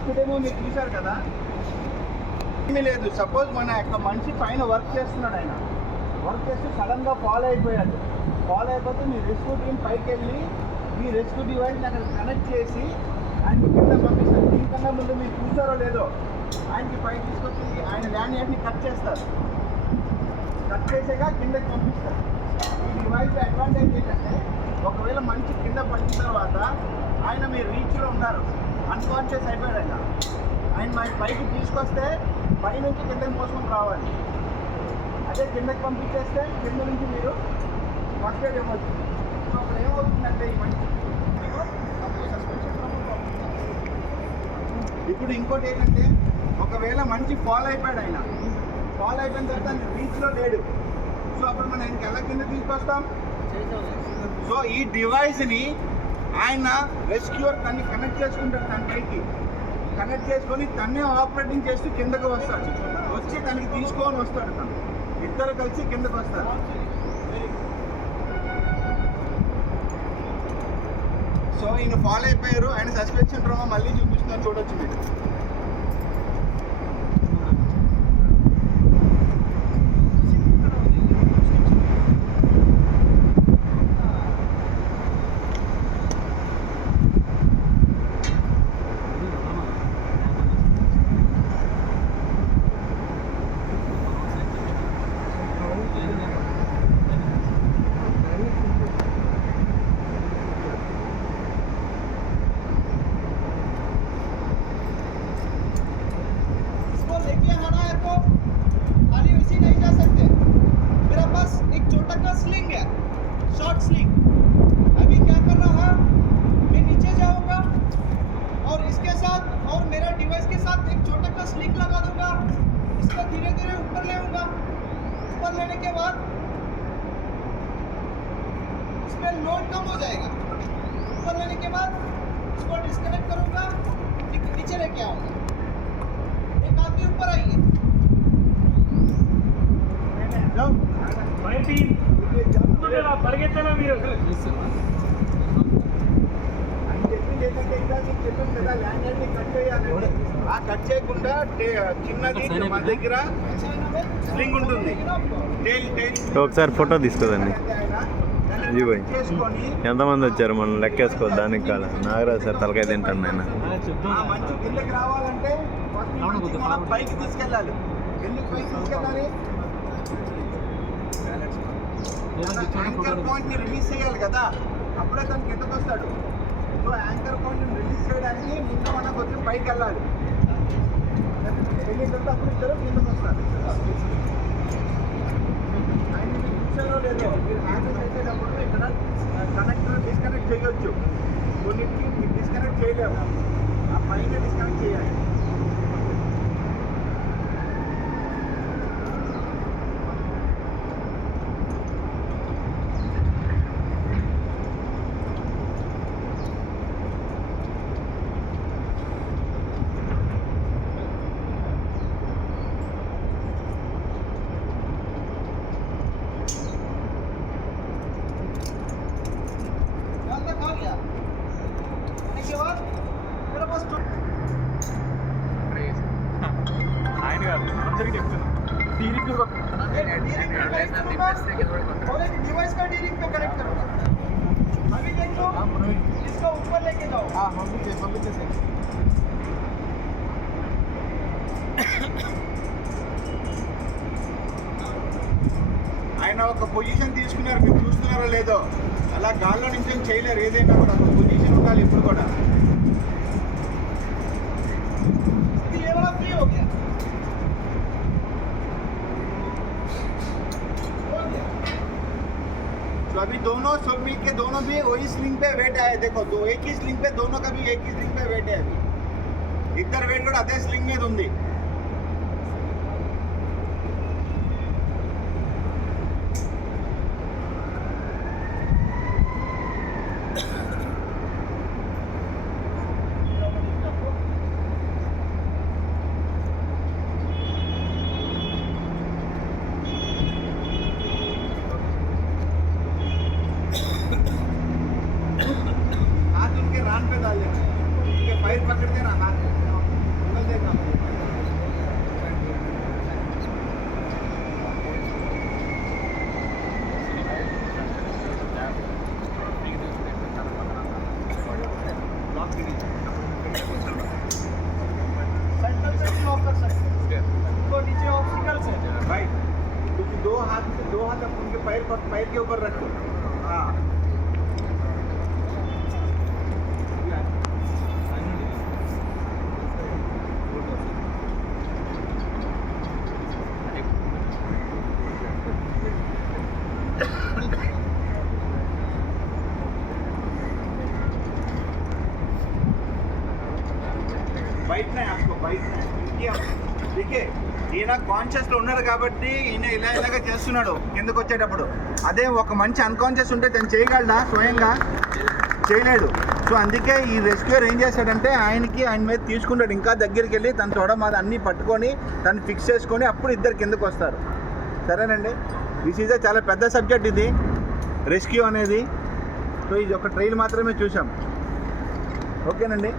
ఫస్ట్ డేమో మీరు చూశారు కదా, ఏమీ లేదు. సపోజ్ మన యొక్క మనిషి పైన వర్క్ చేస్తున్నాడు, ఆయన వర్క్ చేస్తూ సడన్గా ఫాలో అయిపోయాడు. ఫాలో అయిపోతే మీ రెస్క్యూ టీం పైకి వెళ్ళి మీ రెస్క్యూ డివైస్ని అక్కడ కనెక్ట్ చేసి ఆయనకి కింద పంపిస్తారు. దీనికన్నా ముందు మీరు చూసారో లేదో, ఆయనకి పైకి తీసుకొచ్చి ఆయన ల్యాండ్ కట్ చేస్తారు. కట్ చేసాక కిందకి పంపిస్తారు. ఈ డివైస్ అడ్వాంటేజ్ ఏంటంటే, ఒకవేళ మంచి కింద పడిన తర్వాత ఆయన మీ రీచ్లో ఉన్నారు, అన్కాన్షియస్ అయిపోయాడు, ఆయన మా పైకి తీసుకొస్తే పైనుంచి కిందకి మోసుకొని రావాలి. అదే కిందకి పంపించేస్తే కింద నుంచి మీరు ఫస్ట్ ఎయిడ్ ఇవ్వచ్చు. సో అప్పుడు ఏమవుతుందంటే ఈ మంచి ఇప్పుడు ఇంకోటి ఏంటంటే, ఒకవేళ మంచి ఫాలో అయిపోయాడు, ఆయన ఫాలో అయిపోయిన తర్వాత ఆయన రీచ్లో లేడు. సో అప్పుడు మనం ఆయనకి ఎలా కింద తీసుకొస్తాం? సో ఈ డివైస్ని ఆయన రెస్క్యూర్ తన్ని కనెక్ట్ చేసుకుంటాడు, తన పైకి కనెక్ట్ చేసుకొని తన్నే ఆపరేటింగ్ చేస్తూ కిందకు వస్తాడు. వచ్చి తనకి తీసుకొని వస్తాడు, తను ఇద్దరు కలిసి కిందకు వస్తారు. సో ఈయన ఫాలో అయిపోయారు, ఆయన సస్పెన్షన్ డ్రామా మళ్ళీ చూపిస్తున్నారు, చూడొచ్చు మీరు. लोड कम हो जाएगा। ऊपर लेने के बाद इसको डिस्कनेक्ट करूंगा, नीचे लेके आऊंगा। एक आदमी ऊपर आइए, పరిగెత్తనా మీరు కట్ చేయకుండా చిన్నది మన దగ్గర స్ప్రింగ్ ఉంటుంది. ఒకసారి ఫోటో తీసుకోదండి. జీ బాయ్ ఎంతమంది వచ్చారు మనం లెక్కేసుకో, దానికి కాదు నాగరాజు సార్ తలకాయ తింటాను నేను. మంచి కిందకి రావాలంటే పైకి తీసుకెళ్ళాలి. ఎందుకు పైకి తీసుకెళ్ళాలి? యాంకర్ పాయింట్ని రిలీజ్ చేయాలి కదా, అప్పుడే తను కిందకు వస్తాడు. సో యాంకర్ పాయింట్ని రిలీజ్ చేయడానికి ముందు మనం కొంచెం పైకి వెళ్ళాలి. వెళ్ళిన తర్వాత అప్పుడు ఇద్దరు కిందకు వస్తారు. ఆయన మీకు చూసారో లేదో, మీరు హ్యాండిల్ చేసేటప్పుడు ఇక్కడ కనెక్టర్ డిస్కనెక్ట్ చేయొచ్చు. కొన్నింటికి మీరు డిస్కనెక్ట్ చేయలేము, ఆ పైన డిస్కనెక్ట్ చేయాలి. ఆయన కాదు అందరికీ చెప్తున్నా डिवाइस का डीलिंग पे कनेक्ट करूंगा। अभी देख लो, इसको ऊपर लेके जाओ। हाँ मम्मी से ఆయన ఒక పొజిషన్ తీసుకున్నారు, మీరు చూస్తున్నారో లేదో. అలా గాల్లో నుంచి చేయలేరు, ఏదైనా కూడా ఒక పొజిషన్ ఉండాలి ఇప్పుడు కూడా. ఫ్రీ हो गया। तो अभी दोनों सब मिल के दोनों भी वही स्लिंग पे वेट है। देखो दो एक ही स्लिंग पे, दोनों का भी एक ही स्लिंग पे वेट है। अभी इधर वेट కూడా అదే స్లింగ్ మీద ఉంది. हाथ उनके रान पे डाल देना, उनके पैर पकड़ देना हाथ में। सेंटर से भी लॉक कर सकते हैं, उनको नीचे ऑब्स्टिकल्स है भाई, क्योंकि दो हाथ आप उनके पैर के ऊपर रखो। हाँ बैठना है आपको, बैठना है। देखिए ఈయన కాన్షియస్లో ఉన్నాడు కాబట్టి ఈయన ఇలాగా చేస్తున్నాడు కిందకు వచ్చేటప్పుడు. అదే ఒక మంచి అన్కాన్షియస్ ఉంటే తను చేయగలడా? స్వయంగా చేయలేడు. సో అందుకే ఈ రెస్క్యూర్ ఏం చేశాడంటే ఆయన మీద తీసుకుంటాడు, ఇంకా దగ్గరికి వెళ్ళి తన తొడ మీద అన్నీ పట్టుకొని తను ఫిక్స్ చేసుకొని అప్పుడు ఇద్దరు కిందకు వస్తారు. సరేనండి, దిస్ ఈజ్ చాలా పెద్ద సబ్జెక్ట్ ఇది రెస్క్యూ అనేది. సో ఇది ఒక ట్రైల్ మాత్రమే చూసాం. ఓకేనండి.